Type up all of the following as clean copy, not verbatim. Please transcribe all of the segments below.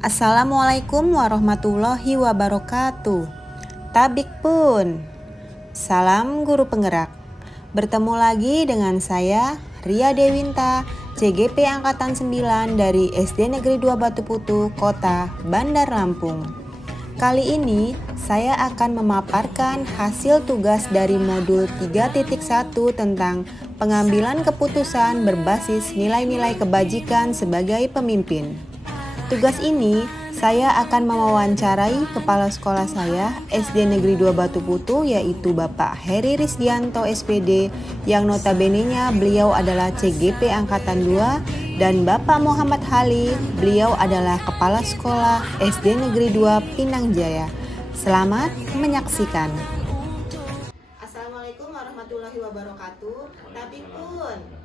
Assalamualaikum warahmatullahi wabarakatuh. Tabik pun. Salam guru penggerak. Bertemu lagi dengan saya Ria Dewinta, CGP Angkatan 9 dari SD Negeri 2 Batu Putu, Kota Bandar Lampung. Kali ini saya akan memaparkan hasil tugas dari modul 3.1 tentang pengambilan keputusan berbasis nilai-nilai kebajikan sebagai pemimpin. Tugas ini saya akan mewawancarai kepala sekolah saya SD Negeri 2 Batu Putu, yaitu Bapak Heri Risdianto SPD, yang notabene-nya beliau adalah CGP Angkatan 2, dan Bapak Muhammad Hali, beliau adalah kepala sekolah SD Negeri 2 Pinang Jaya. Selamat menyaksikan. Assalamualaikum warahmatullahi wabarakatuh. Tapi pun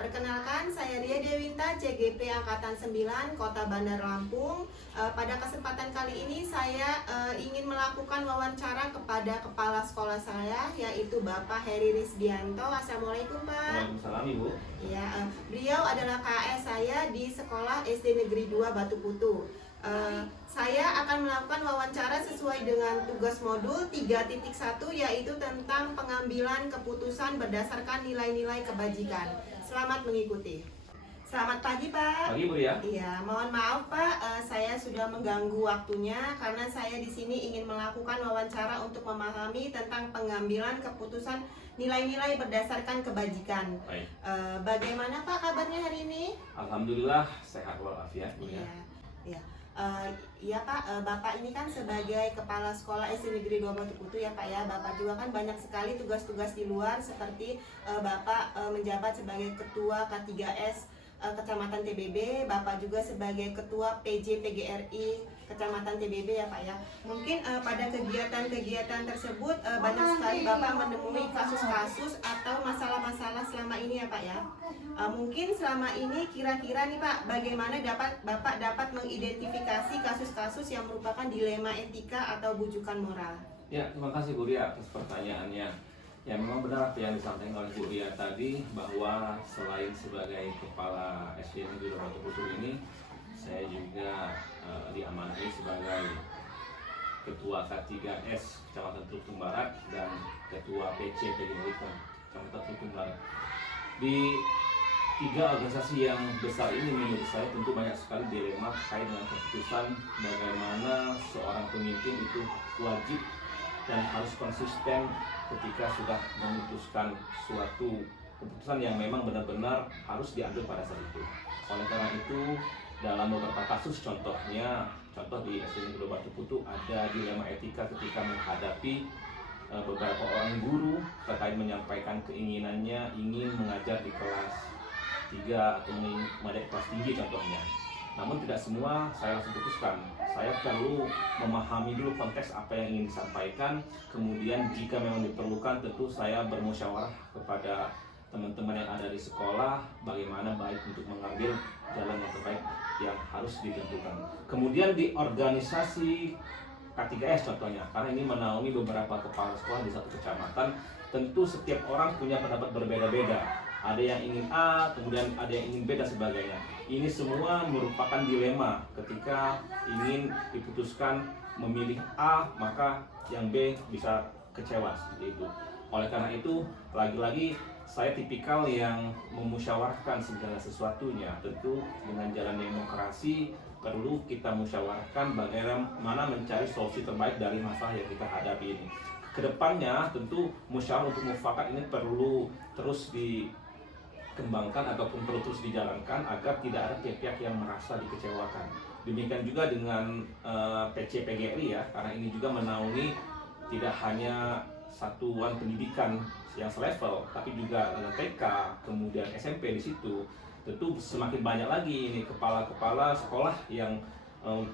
perkenalkan, saya Ria Dewinta, CGP Angkatan 9, Kota Bandar Lampung. Pada kesempatan kali ini saya ingin melakukan wawancara kepada kepala sekolah saya, yaitu Bapak Heri Risdianto. Assalamualaikum, Pak. Waalaikumsalam, Ibu. Ya, beliau adalah KS saya di sekolah SD Negeri 2 Batu Putu. Saya akan melakukan wawancara sesuai dengan tugas modul 3.1, yaitu tentang pengambilan keputusan berdasarkan nilai-nilai kebajikan. Selamat mengikuti. Selamat pagi, Pak. Pagi, Bu ya. Iya, mohon maaf, Pak, saya sudah mengganggu waktunya karena saya di sini ingin melakukan wawancara untuk memahami tentang pengambilan keputusan nilai-nilai berdasarkan kebajikan. Baik. Bagaimana, Pak, kabarnya hari ini? Alhamdulillah sehat walafiat, Bu ya. Iya. Iya, Pak, Bapak ini kan sebagai kepala sekolah SD Negeri 2 Batu Putu, ya, Pak, ya. Bapak juga kan banyak sekali tugas-tugas di luar, seperti Bapak menjabat sebagai ketua K3S Kecamatan TBB, Bapak juga sebagai ketua PJ PGRI Kecamatan TBB, ya, Pak, ya. Mungkin pada kegiatan-kegiatan tersebut banyak sekali Bapak menemui kasus-kasus atau masalah-masalah selama ini, ya, Pak, ya. Mungkin selama ini kira-kira nih, Pak, bagaimana Bapak dapat mengidentifikasi kasus-kasus yang merupakan dilema etika atau bujukan moral? Ya, terima kasih Bu Ria atas pertanyaannya. Ya, memang benar apa yang disampaikan oleh Bu Ria tadi, bahwa selain sebagai kepala SD Negeri 2 Batu Putu ini, saya juga diamanahi sebagai ketua K3S Kecamatan Trutung Barat dan ketua PC PGRI Kecamatan Trutung Barat. Di tiga organisasi yang besar ini menurut saya tentu banyak sekali dilema terkait dengan keputusan bagaimana seorang pemimpin itu wajib dan harus konsisten ketika sudah memutuskan suatu keputusan yang memang benar-benar harus diambil pada saat itu. Oleh karena itu, dalam beberapa kasus contoh di SD Negeri 2 Batu Putu ada dilema etika ketika menghadapi beberapa orang guru terkait menyampaikan keinginannya ingin mengajar di kelas 3 atau mengajar kelas tinggi contohnya. Namun tidak semua saya langsung putuskan. Saya perlu memahami dulu konteks apa yang ingin disampaikan. Kemudian jika memang diperlukan, tentu saya bermusyawarah kepada teman-teman yang ada di sekolah bagaimana baik untuk mengambil jalan yang terbaik yang harus ditentukan. Kemudian di organisasi K3S contohnya, karena ini menaungi beberapa kepala sekolah di satu kecamatan, tentu setiap orang punya pendapat berbeda-beda. Ada yang ingin A, kemudian ada yang ingin B dan sebagainya. Ini semua merupakan dilema ketika ingin diputuskan memilih A, maka yang B bisa kecewa seperti itu. Oleh karena itu, lagi-lagi saya tipikal yang memusyawarahkan segala sesuatunya. Tentu dengan jalan demokrasi perlu kita musyawarahkan bagaimana mencari solusi terbaik dari masalah yang kita hadapi ini. Kedepannya tentu musyawarah untuk mufakat ini perlu terus dikembangkan ataupun perlu terus dijalankan agar tidak ada pihak-pihak yang merasa dikecewakan. Demikian juga dengan PC PGRI ya, karena ini juga menaungi tidak hanya satuan pendidikan yang selevel, tapi juga TK, kemudian SMP di situ. Tentu semakin banyak lagi ini kepala-kepala sekolah yang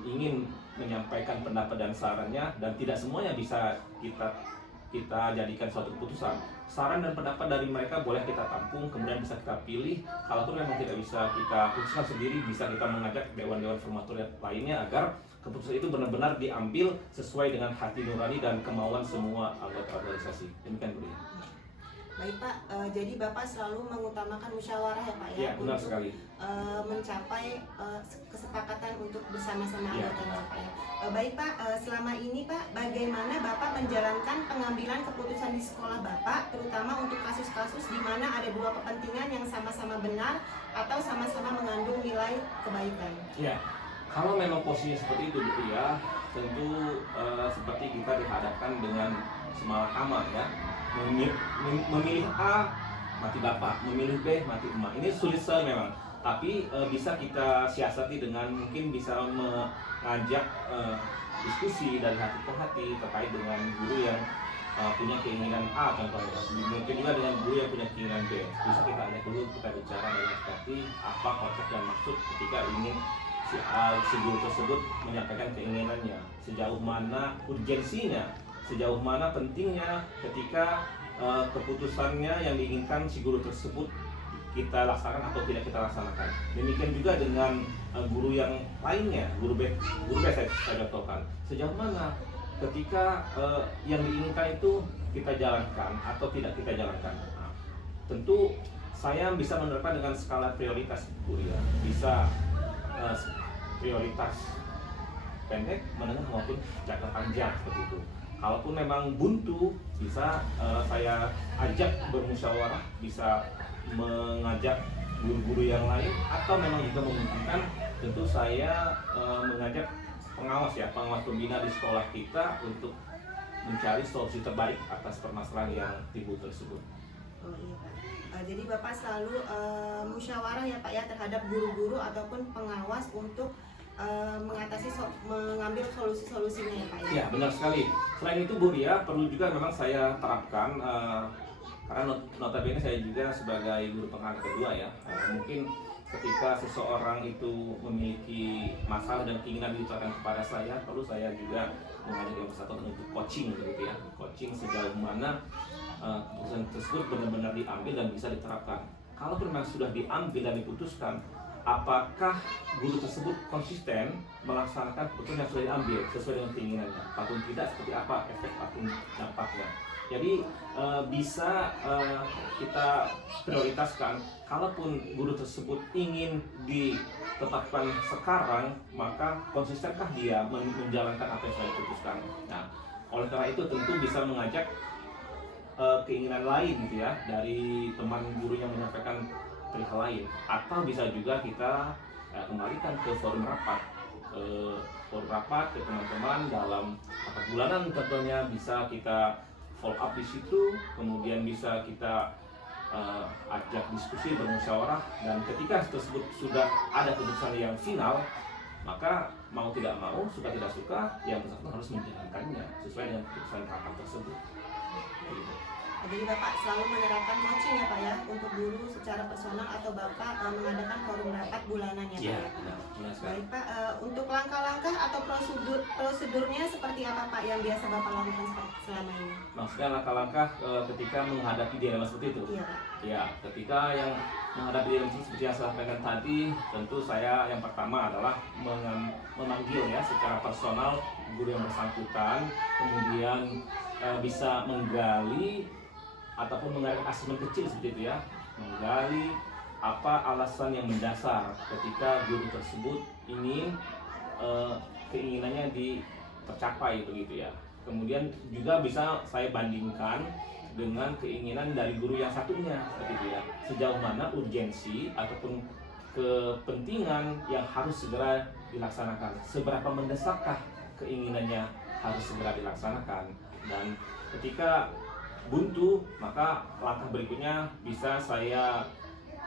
ingin menyampaikan pendapat dan sarannya, dan tidak semuanya bisa kita jadikan suatu keputusan. Saran dan pendapat dari mereka boleh kita tampung, kemudian bisa kita pilih. Kalaupun memang tidak bisa kita putuskan sendiri, bisa kita mengajak dewan-dewan formatur lainnya agar keputusan itu benar-benar diambil sesuai dengan hati nurani dan kemauan semua anggota organisasi. Demikian Bu. Baik Pak, jadi Bapak selalu mengutamakan musyawarah ya Pak ya, Ya, benar untuk sekali. mencapai kesepakatan untuk bersama-sama Iya, anggotanya Pak ya. Baik Pak, selama ini Pak, bagaimana Bapak menjalankan pengambilan keputusan di sekolah Bapak, terutama untuk kasus-kasus di mana ada dua kepentingan yang sama-sama benar atau sama-sama mengandung nilai kebaikan? Ya, kalau memang posisinya seperti itu Bu ya, tentu seperti kita dihadapkan dengan semalakama ya. Memilih A mati bapak, memilih B mati emak. Ini sulit sekali memang. Tapi bisa kita siasati dengan mungkin bisa mengajak diskusi dari hati ke hati terkait dengan guru yang punya keinginan A contohnya. Mungkin juga dengan guru yang punya keinginan B. Bisa kita ajak dulu, kita bicara dengan hati apa konsep dan maksud ketika ingin si guru tersebut menyampaikan keinginannya, sejauh mana urgensinya, sejauh mana pentingnya ketika keputusannya yang diinginkan si guru tersebut kita laksanakan atau tidak kita laksanakan. Demikian juga dengan guru yang lainnya, guru B saya contohkan. Sejauh mana ketika yang diinginkan itu kita jalankan atau tidak kita jalankan. Nah, tentu saya bisa menerapkan dengan skala prioritas Bu ya. Bisa prioritas pendek, menengah maupun jangka panjang seperti itu. Kalaupun memang buntu, bisa saya ajak bermusyawarah, bisa mengajak guru-guru yang lain, atau memang juga memungkinkan tentu saya mengajak pengawas pembina di sekolah kita untuk mencari solusi terbaik atas permasalahan yang timbul tersebut. Oh iya Pak. Jadi Bapak selalu musyawarah ya Pak ya terhadap guru-guru ataupun pengawas untuk mengambil solusi-solusinya ya Pak ya. Ya, benar sekali. Selain itu Bu Ria, perlu juga memang saya terapkan karena notabene saya juga sebagai guru pengangkat kedua ya. Mungkin ketika seseorang itu memiliki masalah dan keinginan diucapkan kepada saya, perlu saya juga mengajak yang bersangkutan untuk coaching begitu ya. Coaching sejauh mana keputusan tersebut benar-benar diambil dan bisa diterapkan. Kalau memang sudah diambil dan diputuskan, apakah guru tersebut konsisten melaksanakan keputusan yang sudah diambil sesuai dengan keinginannya? Apapun tidak, seperti apa efek ataupun dampaknya? Jadi bisa kita prioritaskan. Kalaupun guru tersebut ingin ditetapkan sekarang, maka konsistenkah dia menjalankan apa yang sudah diputuskan? Nah, oleh karena itu tentu bisa mengajak keinginan lain gitu ya dari teman guru yang menyampaikan perihal lain, atau bisa juga kita kembalikan ke forum rapat ke teman-teman dalam rapat bulanan, tentunya bisa kita follow up di situ, kemudian bisa kita ajak diskusi bermusyawarah, dan ketika tersebut sudah ada keputusan yang final, maka mau tidak mau, suka tidak suka, yang bersangkutan harus menjalankannya sesuai dengan keputusan rapat tersebut. Jadi Bapak selalu menerapkan coaching ya Pak ya untuk guru secara personal atau Bapak mengadakan forum rapat bulanan ya Pak Iya, ya? benar sekali. Baik Pak, untuk langkah-langkah atau prosedurnya seperti apa Pak yang biasa Bapak lakukan selama ini? Maksudnya langkah-langkah ketika menghadapi dilema seperti itu? Iya Pak. Ya, ketika yang menghadapi dilema seperti yang saya sampaikan tadi, tentu saya yang pertama adalah memanggil ya secara personal guru yang bersangkutan, kemudian bisa menggali ataupun mengadakan asesmen kecil seperti itu ya, menggali apa alasan yang mendasar ketika guru tersebut ingin keinginannya tercapai begitu ya. Kemudian juga bisa saya bandingkan dengan keinginan dari guru yang satunya seperti itu ya, sejauh mana urgensi ataupun kepentingan yang harus segera dilaksanakan, seberapa mendesakkah keinginannya harus segera dilaksanakan. Dan ketika buntu, maka langkah berikutnya bisa saya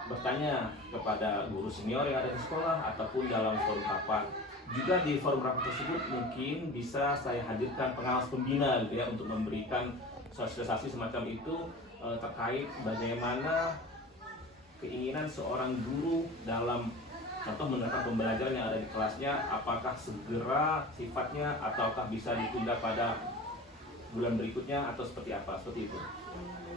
bertanya kepada guru senior yang ada di sekolah ataupun dalam forum rapat. Juga di forum rapat tersebut mungkin bisa saya hadirkan pengawas pembina gitu ya, untuk memberikan sosialisasi semacam itu terkait bagaimana keinginan seorang guru dalam contoh menerapkan pembelajaran yang ada di kelasnya, apakah segera sifatnya ataukah bisa ditunda pada bulan berikutnya atau seperti apa, seperti itu.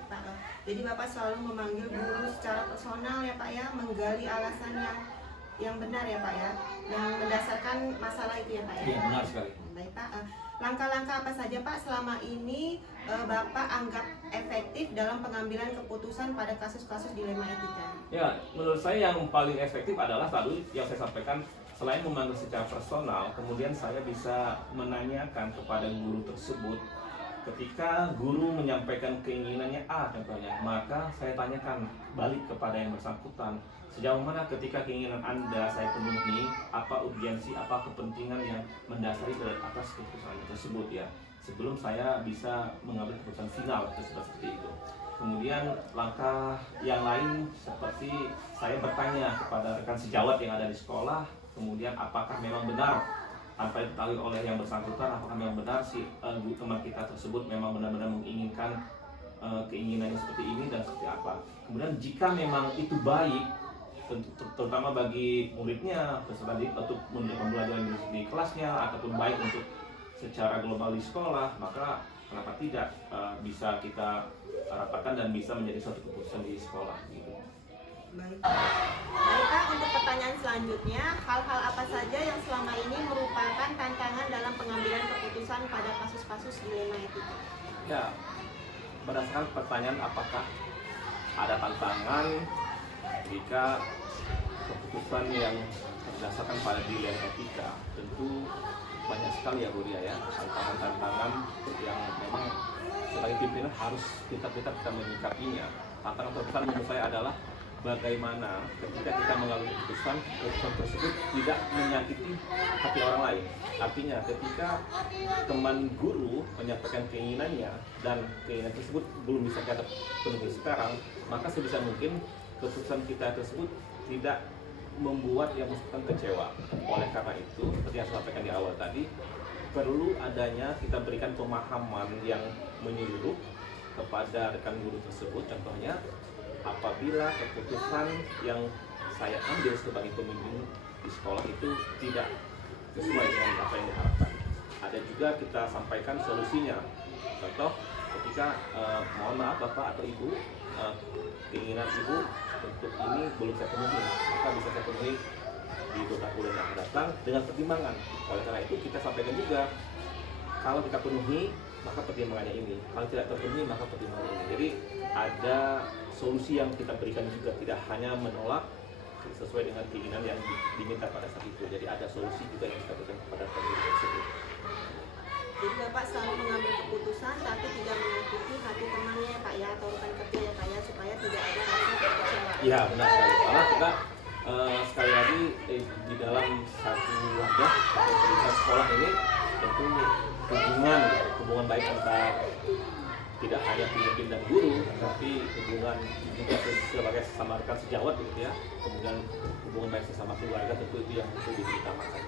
Pak, jadi Bapak selalu memanggil guru secara personal ya Pak ya, menggali alasan yang benar ya Pak ya, yang mendasarkan masalah itu ya Pak ya. Iya, benar sekali. Baik Pak, langkah-langkah apa saja Pak selama ini Bapak anggap efektif dalam pengambilan keputusan pada kasus-kasus dilema etika? Ya, menurut saya yang paling efektif adalah tadi yang saya sampaikan, selain memanggil secara personal, kemudian saya bisa menanyakan kepada guru tersebut. Ketika guru menyampaikan keinginannya A contohnya, maka saya tanyakan balik kepada yang bersangkutan, sejauh mana ketika keinginan Anda saya penuhi, apa urgensi, apa kepentingan yang mendasari ke atas keputusan tersebut ya, sebelum saya bisa mengambil keputusan final seperti itu. Kemudian langkah yang lain seperti saya bertanya kepada rekan sejawat yang ada di sekolah, kemudian apakah memang benar tanpa diketahui oleh yang bersangkutan, apakah memang benar si teman kita tersebut memang benar-benar menginginkan keinginannya seperti ini dan seperti apa. Kemudian jika memang itu baik, terutama bagi muridnya, peserta untuk pembelajaran di kelasnya, ataupun baik untuk secara global di sekolah, maka kenapa tidak bisa kita rapatkan dan bisa menjadi suatu keputusan di sekolah gitu. Baik. Baik Pak, untuk pertanyaan selanjutnya, hal-hal apa saja yang selama ini merupakan tantangan dalam pengambilan keputusan pada kasus-kasus dilema etika? Ya, berdasarkan pertanyaan apakah ada tantangan jika keputusan yang berdasarkan pada dilema etika, tentu banyak sekali ya Bu Ria ya, tantangan-tantangan yang memang sebagai pimpinan harus kita menyikapinya. Tantangan terbesar menurut saya adalah bagaimana ketika kita mengambil keputusan tersebut tidak menyakiti hati orang lain. Artinya ketika teman guru menyampaikan keinginannya dan keinginan tersebut belum bisa kita penuhi sekarang, maka sebisa mungkin keputusan kita tersebut tidak membuat yang bersangkutan kecewa. Oleh karena itu, seperti yang saya sampaikan di awal tadi, perlu adanya kita berikan pemahaman yang menyeluruh kepada rekan guru tersebut. Contohnya, apabila keputusan yang saya ambil sebagai pemimpin di sekolah itu tidak sesuai dengan apa yang diharapkan, ada juga kita sampaikan solusinya. Contoh, ketika mohon maaf Bapak atau Ibu, keinginan Ibu untuk ini belum saya penuhi, maka bisa saya penuhi di beberapa bulan yang akan datang dengan pertimbangan. Oleh karena itu kita sampaikan juga, kalau kita penuhi maka pertimbangannya ini, kalau tidak terpenuhi maka pertimbangannya ini. Jadi ada solusi yang kita berikan juga, tidak hanya menolak sesuai dengan keinginan yang diminta pada saat itu. Jadi ada solusi juga yang kita berikan kepada pemilik tersebut. Jadi Bapak selalu mengambil keputusan tapi tidak menyakiti hati temannya ya Pak ya, atau rekan kerja ya Pak ya, supaya tidak ada rasa kekecewaan. Iya benar sekali. Karena kita sekali lagi di dalam satu wadah di sekolah ini tentu hubungan baik antara tidak hanya pemimpin dan guru, tapi hubungan juga sebagai sesama rekan sejawat gitu ya. Kemudian hubungan baik sesama keluarga tentu itu yang perlu diutamakan.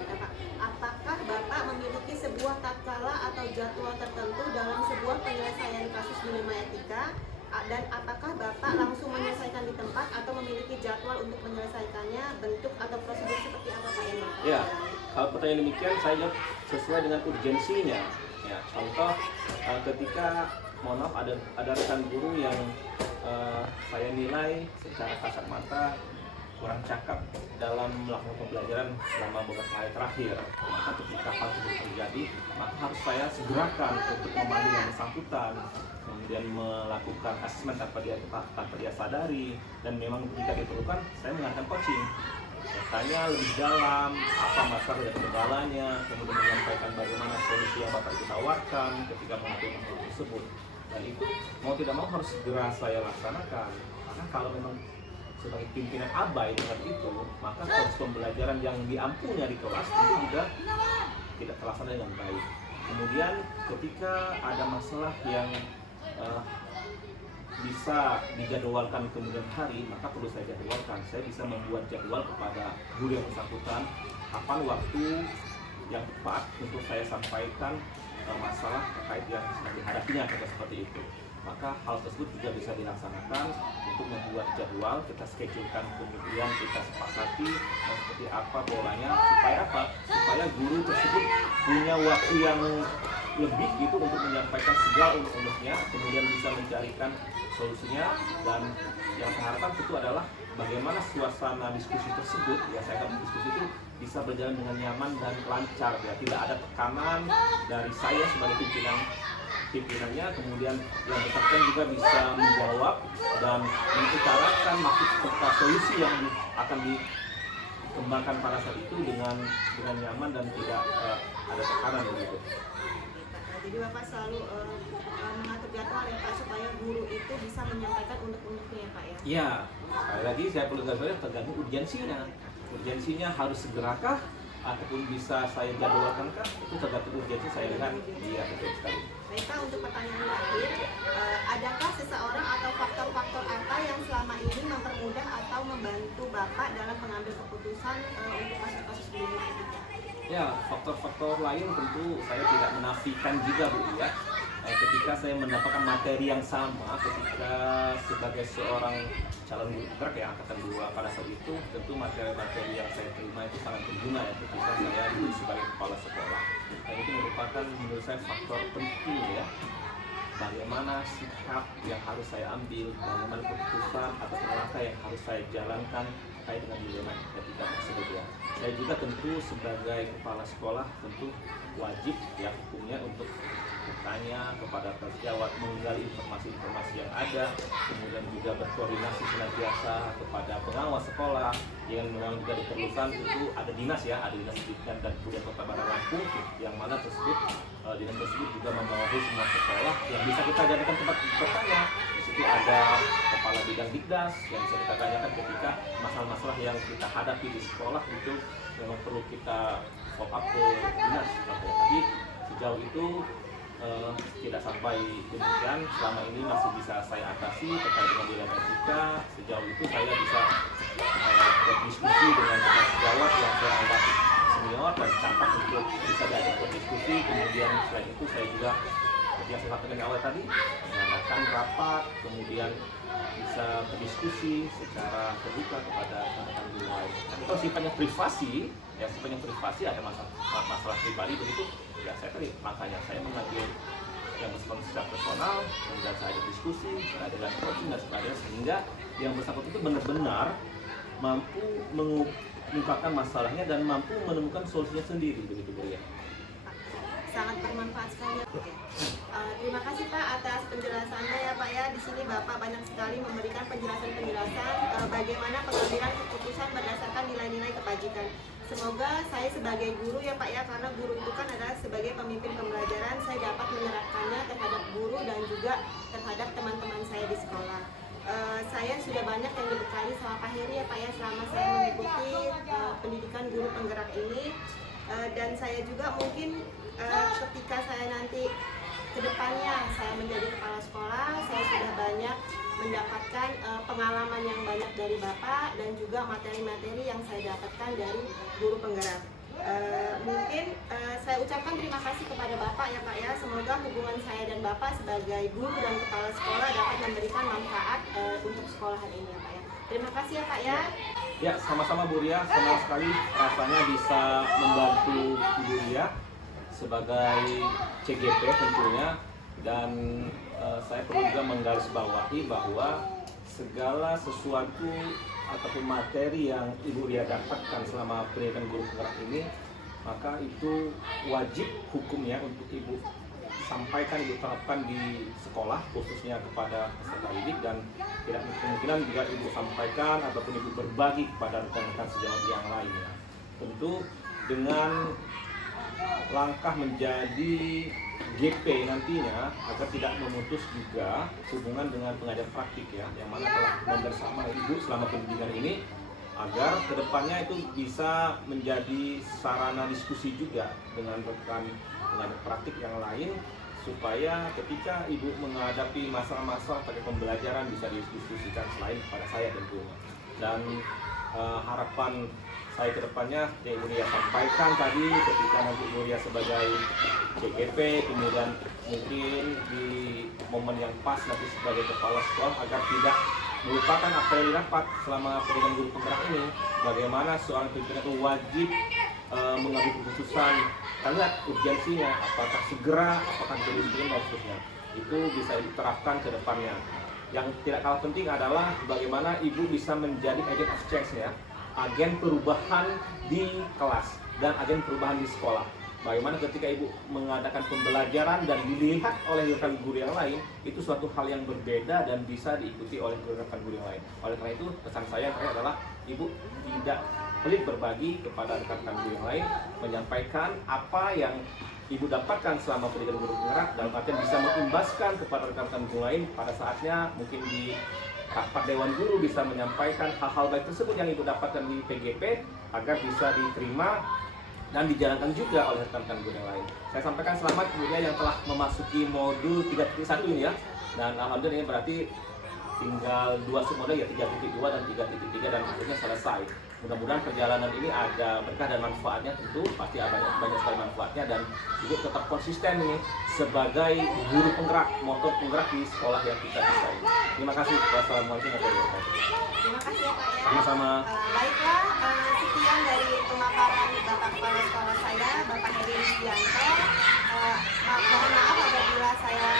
Ya, Pak. Apakah Bapak memiliki sebuah tatkala atau jadwal tertentu dalam sebuah penyelesaian kasus dilema etika? Dan apakah Bapak langsung menyelesaikan di tempat atau memiliki jadwal untuk menyelesaikannya, bentuk atau prosedur seperti apa Pak yang Bapak? Ya, kalau pertanyaan demikian saya jawab sesuai dengan urgensinya. Ya, contoh ketika mohon maaf ada rekan guru yang saya nilai secara kasat mata kurang cakap dalam melakukan pembelajaran selama beberapa hari terakhir, maka ketika hal tersebut terjadi, maka harus saya segerakan untuk memanggil yang bersangkutan, kemudian melakukan asesmen tanpa dia sadari, dan memang jika diperlukan saya mengadakan coaching, tanya lebih dalam apa masalah dan kendalanya, kemudian menyampaikan bagaimana solusi yang Bapak itu tawarkan ketika melakukan hal tersebut. Dan itu mau tidak mau harus segera saya laksanakan, karena kalau memang sebagai pimpinan abai dengan itu, maka proses pembelajaran yang diampunya di kelas itu juga tidak terlaksana dengan baik. Kemudian ketika ada masalah yang bisa dijadwalkan kemudian hari, maka perlu saya jadwalkan. Saya bisa membuat jadwal kepada guru yang bersangkutan kapan waktu yang tepat untuk saya sampaikan masalah terkait yang sedang dihadapinya, seperti itu. Maka hal tersebut juga bisa dilaksanakan untuk membuat jadwal, kita schedulekan, kemudian kita sepakati seperti apa polanya, supaya apa? Supaya guru tersebut punya waktu lebih gitu untuk menyampaikan segala unek-uneknya, kemudian bisa mencarikan solusinya. Dan yang saya harapkan tentu adalah bagaimana suasana diskusi tersebut, ya saya harap diskusi itu bisa berjalan dengan nyaman dan lancar, ya tidak ada tekanan dari saya sebagai pimpinannya, kemudian yang bersangkutan juga bisa menjawab dan mengutarakan maksud serta solusi yang akan dikembangkan pada saat itu dengan nyaman dan tidak ada tekanan begitu. Jadi Bapak selalu mengatur jadwal ya Pak, supaya guru itu bisa menyampaikan unek-uneknya ya Pak ya? Iya, sekali lagi saya perlu garisbawahi tergantung urgensinya. Urgensinya harus segerakah ataupun bisa saya jadwalkankah, itu tergantung urgensi saya lihat. Iya, betul sekali. Baik Pak, untuk pertanyaan terakhir, adakah seseorang atau faktor-faktor apa yang selama ini mempermudah atau membantu Bapak dalam mengambil keputusan untuk kasus-kasus begini Pak? Ya, faktor-faktor lain tentu saya tidak menafikan juga Bu ya. Ketika saya mendapatkan materi yang sama ketika sebagai seorang calon guru penggerak ya angkatan 2 pada saat itu, tentu materi-materi yang saya terima itu sangat berguna ya ketika saya dulu sebagai kepala sekolah. Dan itu merupakan menurut saya faktor penting ya. Bagaimana sikap yang harus saya ambil, bagaimana keputusan atau langkah yang harus saya jalankan terkait dengan dilema ketika tersebut ya. Saya juga tentu sebagai kepala sekolah tentu wajib ya hukumnya untuk bertanya kepada sejawat, menggali informasi-informasi yang ada, kemudian juga berkoordinasi senantiasa kepada pengawas sekolah yang memang juga diperlukan. Tentu ada dinas ya, ada dinas pendidikan dan kebudayaan Kota Bandar Lampung yang mana tersebut dinas tersebut juga membawahi semua sekolah yang bisa kita jadikan tempat bertanya. Di situ ada kepala bidang Dikdas yang bisa kita tanyakan ketika masalah-masalah yang kita hadapi di sekolah itu memang perlu kita follow up ke dinas. Tapi sejauh itu tidak sampai demikian, selama ini masih bisa saya atasi terkait dengan dilema etika. Sejauh itu saya bisa berdiskusi dengan sejawat yang saya anggap senior dan cakap untuk bisa diajak berdiskusi. Kemudian selain itu saya juga seperti yang saya sampaikan di awal tadi, mengadakan rapat, kemudian bisa berdiskusi secara terbuka kepada rekan-rekan guru lain. Tapi kalau sifatnya privasi, ya sifatnya privasi ada masalah pribadi begitu, ya saya tadi makanya saya mengambil yang bersangkutan secara personal, kemudian saya ada diskusi, saya ada coaching dan sebagainya, sehingga yang bersangkutan itu benar-benar mampu mengungkapkan masalahnya dan mampu menemukan solusinya sendiri begitu Bu ya. Sangat bermanfaat sekali ya Pak. Terima kasih Pak atas penjelasannya ya Pak ya. Di sini Bapak banyak sekali memberikan penjelasan-penjelasan bagaimana pengambilan keputusan berdasarkan nilai-nilai kebajikan. Semoga saya sebagai guru ya Pak ya, karena guru itu kan adalah sebagai pemimpin pembelajaran, saya dapat menerapkannya terhadap guru dan juga terhadap teman-teman saya di sekolah. Saya sudah banyak yang dibekali sama Pak Heri ya Pak ya selama saya mengikuti pendidikan guru penggerak ini. Dan saya juga mungkin ketika saya nanti kedepannya saya menjadi kepala sekolah, saya sudah banyak mendapatkan pengalaman yang banyak dari Bapak dan juga materi-materi yang saya dapatkan dari guru penggerak. Mungkin saya ucapkan terima kasih kepada Bapak ya Pak ya. Semoga hubungan saya dan Bapak sebagai guru dan kepala sekolah dapat memberikan manfaat untuk sekolahan ini ya Pak ya. Terima kasih ya Pak ya. Ya, sama-sama Bu Ria, senang sekali rasanya bisa membantu Bu Ria sebagai CGP tentunya. Dan saya perlu juga menggarisbawahi bahwa segala sesuatu ataupun materi yang Ibu Ria dapatkan selama pendidikan guru penggerak ini, maka itu wajib hukumnya untuk Ibu sampaikan, Ibu terapkan di sekolah khususnya kepada peserta didik, dan tidak kemungkinan juga Ibu sampaikan ataupun Ibu berbagi kepada rekan-rekan sejawat yang lainnya. Tentu dengan langkah menjadi GP nantinya agar tidak memutus juga hubungan dengan pengajar praktik ya, yang mana telah bersama Ibu selama pendidikan ini, agar kedepannya itu bisa menjadi sarana diskusi juga dengan rekan pengajar praktik yang lain, supaya ketika Ibu menghadapi masalah-masalah pada pembelajaran bisa didiskusikan selain kepada saya tentunya. Dan harapan saya kedepannya yang Ibu Ria sampaikan tadi ketika nanti Ibu Ria sebagai CGP, kemudian mungkin di momen yang pas nanti sebagai kepala sekolah, agar tidak melupakan apa yang didapat selama pendidikan guru penggerak ini. Bagaimana seorang pimpinan itu wajib mengambil keputusan kita lihat urgensinya, apakah segera, apakah disiplin dan seterusnya. Itu bisa diterapkan ke depannya. Yang tidak kalah penting adalah bagaimana ibu bisa menjadi agent of change ya, agen perubahan di kelas dan agen perubahan di sekolah. Bagaimana ketika ibu mengadakan pembelajaran dan dilihat oleh rekan guru yang lain, itu suatu hal yang berbeda dan bisa diikuti oleh rekan guru yang lain. Oleh karena itu pesan saya adalah ibu tidak pelit berbagi kepada rekan-rekan guru yang lain, menyampaikan apa yang ibu dapatkan selama pendidikan guru penggerak, dalam artian bisa mengimbaskan kepada rekan-rekan guru lain. Pada saatnya mungkin di rapat Dewan Guru bisa menyampaikan hal-hal baik tersebut yang ibu dapatkan di PGP agar bisa diterima dan dijalankan juga oleh rekan-rekan guru yang lain. Saya sampaikan selamat kemudian yang telah memasuki modul 3.1 ini ya. Dan alhamdulillah ini berarti tinggal 2 submodul ya, 3.2 dan 3.3 dan akhirnya selesai. Mudah-mudahan perjalanan ini ada berkah dan manfaatnya, tentu pasti ada banyak sekali manfaatnya, dan ibu tetap konsisten nih sebagai guru penggerak, motor penggerak di sekolah yang kita cintai. Terima kasih. Wassalamualaikum warahmatullahi wabarakatuh. Terima kasih ya Pak ya. Sama-sama. Baiklah, sekian dari pemaparan Bapak Kepala Sekolah saya, Bapak Heri Yulianto. Mohon maaf apabila saya